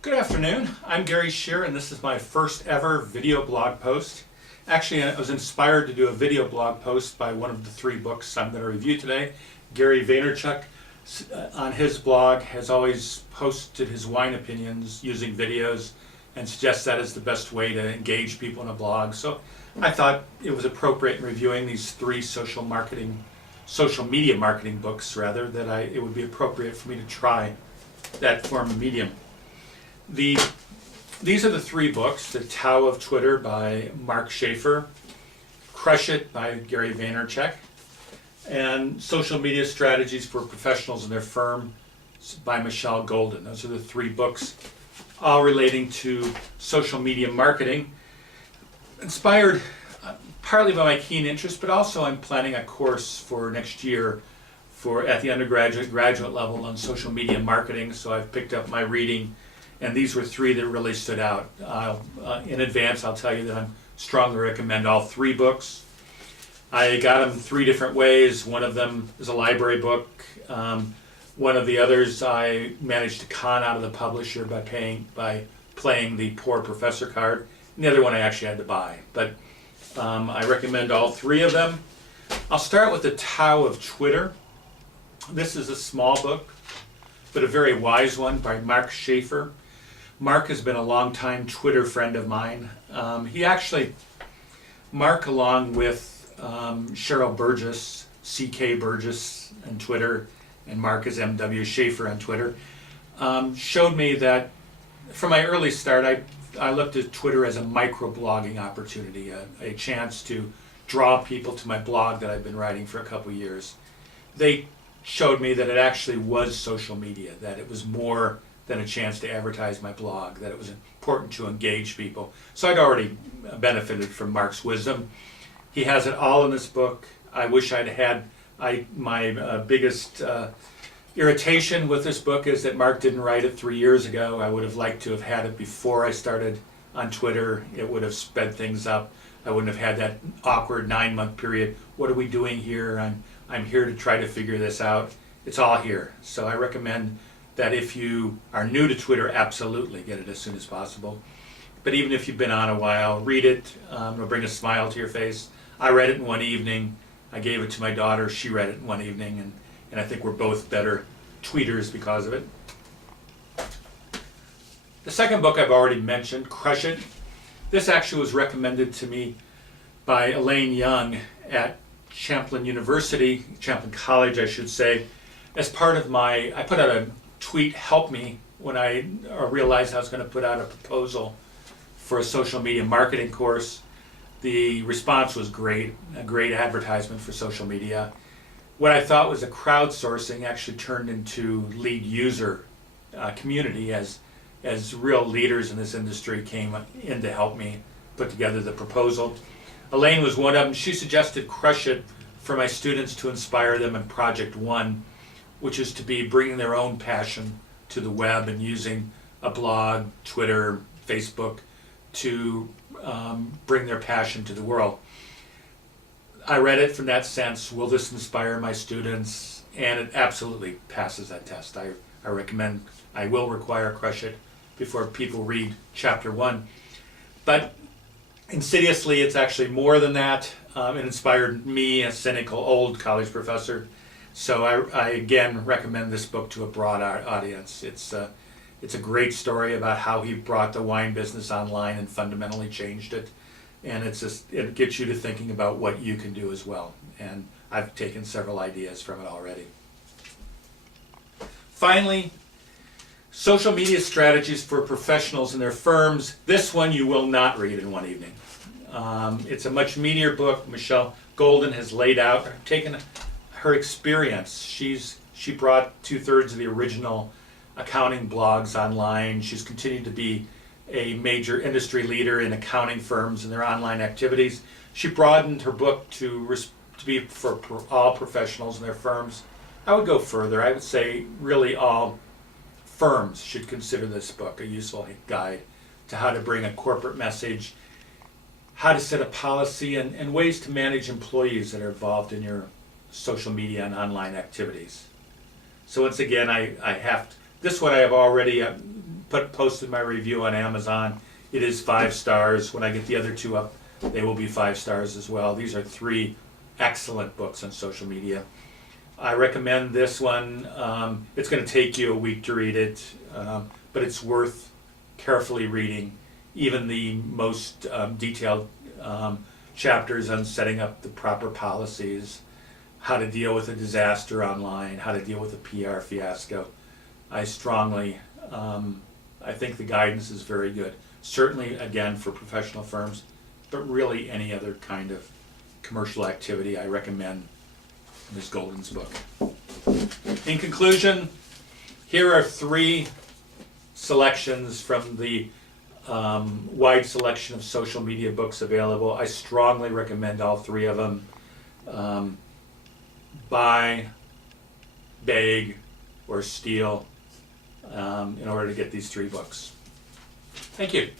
Good afternoon. I'm Gary Shear, and this is my first ever video blog post. Actually, I was inspired to do a video blog post by one of the three books I'm going to review today. Gary Vaynerchuk, on his blog, has always posted his wine opinions using videos and suggests that is the best way to engage people in a blog. So I thought it was appropriate in reviewing these three social media marketing books, rather, that it would be appropriate for me to try that form of medium. These are the three books: The Tao of Twitter by Mark Schaefer, Crush It by Gary Vaynerchuk, and Social Media Strategies for Professionals and Their Firm by Michelle Golden. Those are the three books, all relating to social media marketing, inspired partly by my keen interest, but also I'm planning a course for next year at the undergraduate, graduate level on social media marketing, so I've picked up my reading. And these were three that really stood out. In advance, I'll tell you that I strongly recommend all three books. I got them three different ways. One of them is a library book. One of the others I managed to con out of the publisher by playing the poor professor card. And the other one I actually had to buy. But I recommend all three of them. I'll start with The Tao of Twitter. This is a small book, but a very wise one by Mark Schaefer. Mark has been a longtime Twitter friend of mine. Mark, along with Cheryl Burgess, C.K. Burgess on Twitter, and Mark is M.W. Schaefer on Twitter, showed me that from my early start, I looked at Twitter as a microblogging opportunity, a chance to draw people to my blog that I've been writing for a couple years. They showed me that it actually was social media, that it was more than a chance to advertise my blog, that it was important to engage people. So I'd already benefited from Mark's wisdom. He has it all in this book. I wish I'd had, my biggest irritation with this book is that Mark didn't write it 3 years ago. I would have liked to have had it before I started on Twitter. It would have sped things up. I wouldn't have had that awkward 9-month period. What are we doing here? I'm here to try to figure this out. It's all here. So I recommend that if you are new to Twitter, absolutely get it as soon as possible. But even if you've been on a while, read it. It'll bring a smile to your face. I read it in one evening. I gave it to my daughter. She read it in one evening. And I think we're both better tweeters because of it. The second book I've already mentioned, Crush It. This actually was recommended to me by Elaine Young at Champlin College, I should say, as part of I put out a tweet, help me, when I realized I was going to put out a proposal for a social media marketing course. The response was great, a great advertisement for social media. What I thought was a crowdsourcing actually turned into lead user community as real leaders in this industry came in to help me put together the proposal. Elaine was one of them. She suggested Crush It for my students to inspire them in Project One, which is to be bringing their own passion to the web and using a blog, Twitter, Facebook to bring their passion to the world. I read it from that sense, will this inspire my students? And it absolutely passes that test. I will require Crush It before people read Chapter 1. But insidiously, it's actually more than that. It inspired me, a cynical old college professor. So I again recommend this book to a broad audience. It's a great story about how he brought the wine business online and fundamentally changed it. And it gets you to thinking about what you can do as well. And I've taken several ideas from it already. Finally, Social Media Strategies for Professionals and Their Firms. This one you will not read in one evening. It's a much meatier book. Michelle Golden has taken her experience. She brought 2/3 of the original accounting blogs online. She's continued to be a major industry leader in accounting firms and their online activities. She broadened her book to be for all professionals and their firms. I would go further. I would say really all firms should consider this book a useful guide to how to bring a corporate message, how to set a policy, and ways to manage employees that are involved in your social media and online activities. So once again, this one I have already posted my review on Amazon. It is 5 stars. When I get the other 2 up, they will be 5 stars as well. These are 3 excellent books on social media. I recommend this one. It's going to take you a week to read it, but it's worth carefully reading. Even the most detailed chapters on setting up the proper policies, how to deal with a disaster online, how to deal with a PR fiasco. I strongly, I think the guidance is very good. Certainly, again, for professional firms, but really any other kind of commercial activity, I recommend Ms. Golden's book. In conclusion, here are 3 selections from the wide selection of social media books available. I strongly recommend all 3 of them. Buy, beg, or steal in order to get these 3 books. Thank you.